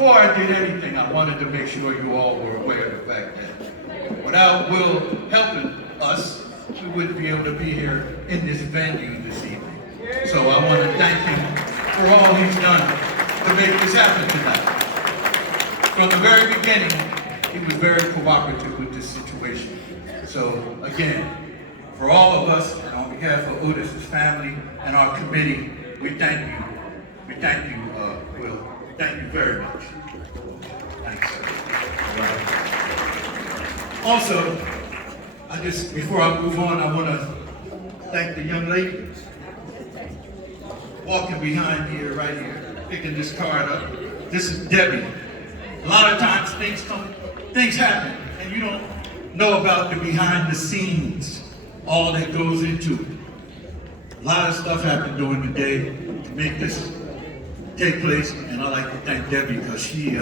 before I did anything, I wanted to make sure you all were aware of the fact that without Will helping us, we wouldn't be able to be here in this venue this evening. So I want to thank him for all he's done to make this happen tonight. From the very beginning, he was very cooperative with this situation. So again, for all of us, and on behalf of Otis' family and our committee, we thank you. We thank you, Will. Thank you very much. Thanks. All right. Also, before I move on, I want to thank the young lady walking behind here, right here, picking this card up. This is Debbie. A lot of times things happen, and you don't know about the behind the scenes, all that goes into it. A lot of stuff happened during the day to make this take place, and I'd like to thank Debbie because she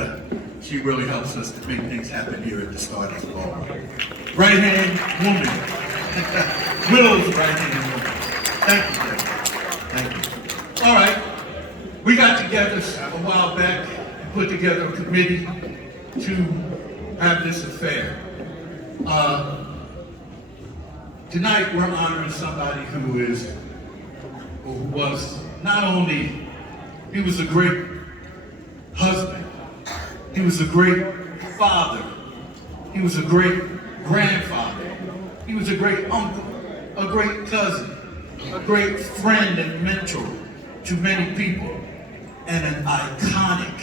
really helps us to make things happen here at the Stardust Ballroom. Right-hand woman. Willow's right-hand woman. Thank you, Debbie. Thank you. All right. We got together a while back and put together a committee to have this affair. Tonight we're honoring somebody who was not only, he was a great husband, he was a great father, he was a great grandfather, he was a great uncle, a great cousin, a great friend and mentor to many people, and an iconic,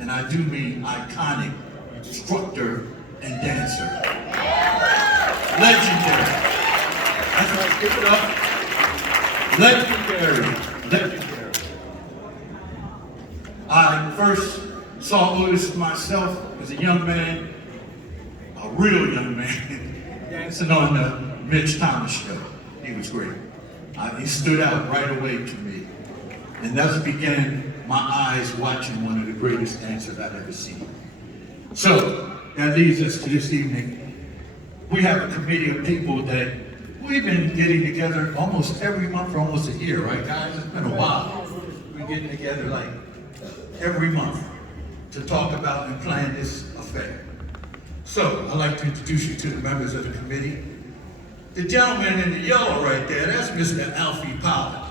and I do mean iconic, instructor and dancer. Legendary. That's right, give it up. Legendary. I first saw Otis myself as a young man, a real young man, dancing on the Mitch Thomas show. He was great. He stood out right away to me. And thus began my eyes watching one of the greatest dancers I've ever seen. So, that leads us to this evening. We have a committee of people that we've been getting together almost every month for almost a year, right guys? It's been a while. We're getting together like every month to talk about and plan this affair. So, I'd like to introduce you to the members of the committee. The gentleman in the yellow right there, that's Mr. Alfie Powell.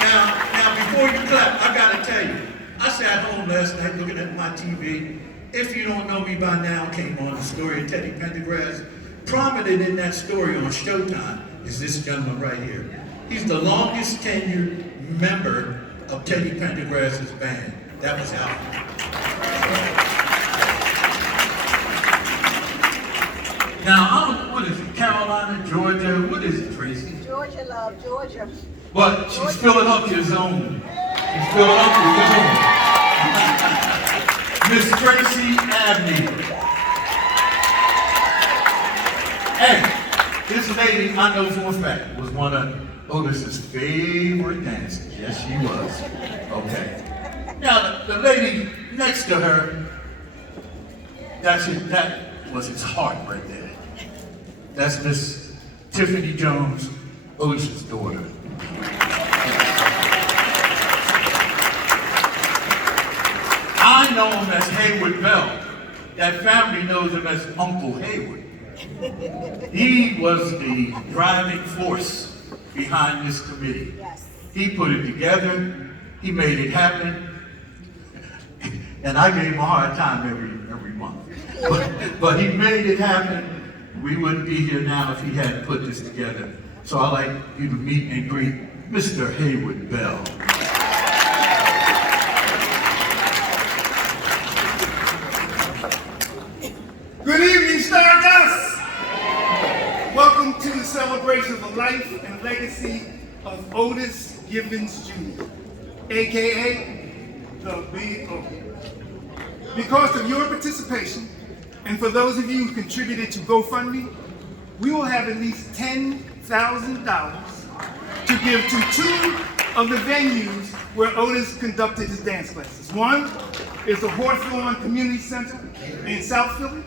Now, before you clap, I gotta tell you, I sat home last night looking at my TV. If you don't know me by now, came on the story of Teddy Pendergrass. Prominent in that story on Showtime is this gentleman right here. He's the longest tenured member of Teddy Pendergrass's band. That was Alfie. Now, what is it, Carolina, Georgia? What is it, Tracy? Georgia, love, Georgia. But she's filling up your zone. She's filling up your zone. Miss Tracy Abney. Hey, this lady, I know for a fact, was one of Otis's favorite dancers. Yes, she was. Okay. Now, the lady next to her, that was his heart right there. That's Miss Tiffany Jones, Otis's daughter. I know him as Hayward Bell. That family knows him as Uncle Hayward. He was the driving force behind this committee. Yes. He put it together, he made it happen, and I gave him a hard time every month. But he made it happen. We wouldn't be here now if he hadn't put this together. So I'd like you to meet and greet Mr. Hayward Bell. Good evening, Stardust! Welcome to the celebration of the life and legacy of Otis Givens Jr., AKA the Big O. Because of your participation, and for those of you who contributed to GoFundMe, we will have at least $10,000 to give to two of the venues where Otis conducted his dance classes. One is the Hawthorne Community Center in South Philly,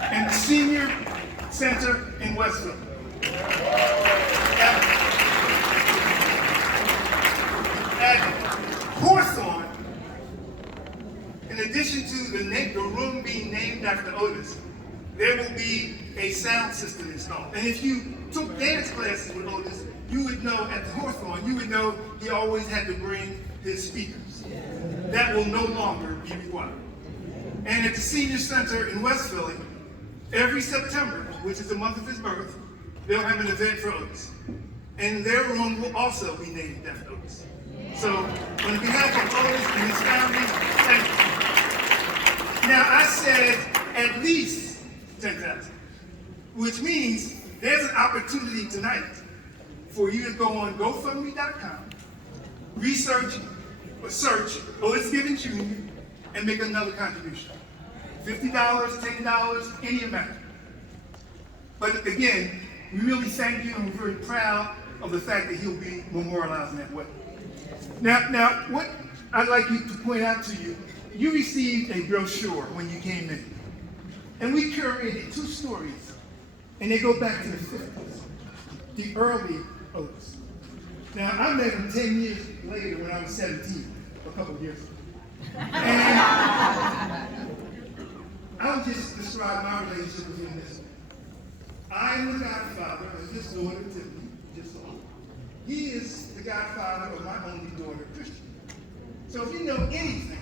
and the Senior Center in West Philly. At Hawthorne, named after Otis, there will be a sound system installed. And if you took dance classes with Otis, you would know at the Hawthorne, you would know he always had to bring his speakers. That will no longer be required. And at the Senior Center in West Philly, every September, which is the month of his birth, they'll have an event for Otis. And their room will also be named after Otis. So, on behalf of Otis and his family, thank you. Now, I said at least 10,000, which means there's an opportunity tonight for you to go on GoFundMe.com, research or search Otis Givens Jr. and make another contribution. $50, $10, any amount. But again, we really thank you and we're very proud of the fact that he'll be memorialized in that way. Now, what I'd like you to point out to you, you received a brochure when you came in. And we curated 2 stories, and they go back to the 50s, the early Otis. Now, I met him 10 years later when I was 17, a couple of years ago. And I'll just describe my relationship with him this way. I am the godfather of his daughter, Tiffany, just saw. He is the godfather of my only daughter, Christian. So if you know anything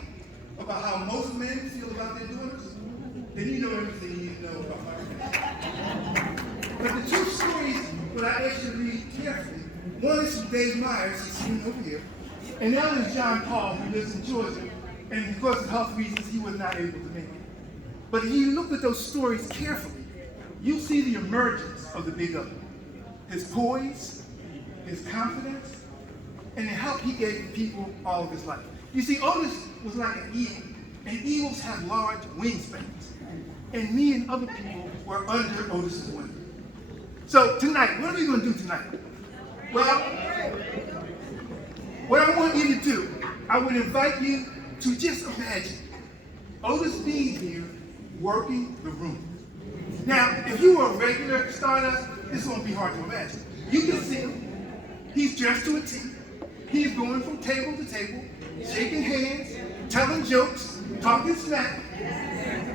about how most men feel about their daughters, then you know everything you need to know about my family. But the 2 stories that I asked you to read carefully, one is from Dave Myers, he's sitting over here, and the other is John Paul, who lives in Georgia, and because of health reasons, he was not able to make it. But if you look at those stories carefully, you'll see the emergence of the Big O. His poise, his confidence, and the help he gave to people all of his life. You see, Otis was like an eagle, and eagles have large wingspans. And me and other people were under Otis's wing. So tonight, what are we going to do tonight? Well, what I want you to do, I would invite you to just imagine Otis being here working the room. Now, if you were a regular Stardust, this won't be hard to imagine. You can see him. He's dressed to a T. He's going from table to table, shaking hands, telling jokes, talking smack.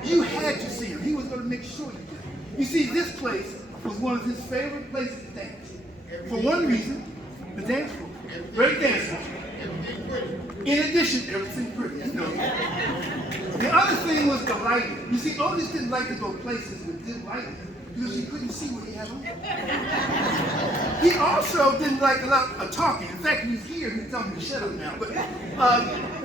You had to see him. He was going to make sure you did. You see, this place was one of his favorite places to dance. For one reason, the dance floor. Great dance floor. In addition, everything pretty, you know. The other thing was the lighting. You see, Otis didn't like to go places with dim lighting because you couldn't see what he had on. He also didn't like a lot of talking. In fact, he's here, he's telling me to shut up now. But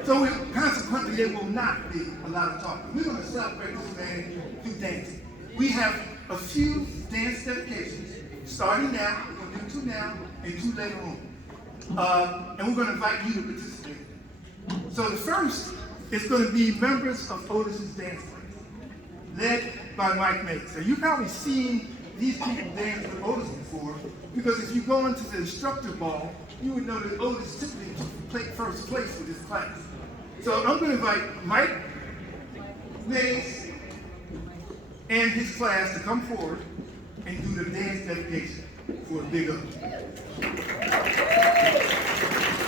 so consequently, there will not be a lot of talking. We're going to celebrate this man through dancing. We have a few dance dedications, starting now. We're going to do 2 now and 2 later on. And we're going to invite you to participate. So the first is going to be members of Otis's dance class, led by Mike Mates. So you've probably seen these people dance with Otis before, because if you go into the instructor ball, you would know that Otis typically took first place with his class. So I'm going to invite Mike Mates and his class to come forward and do the dance dedication for a Big O.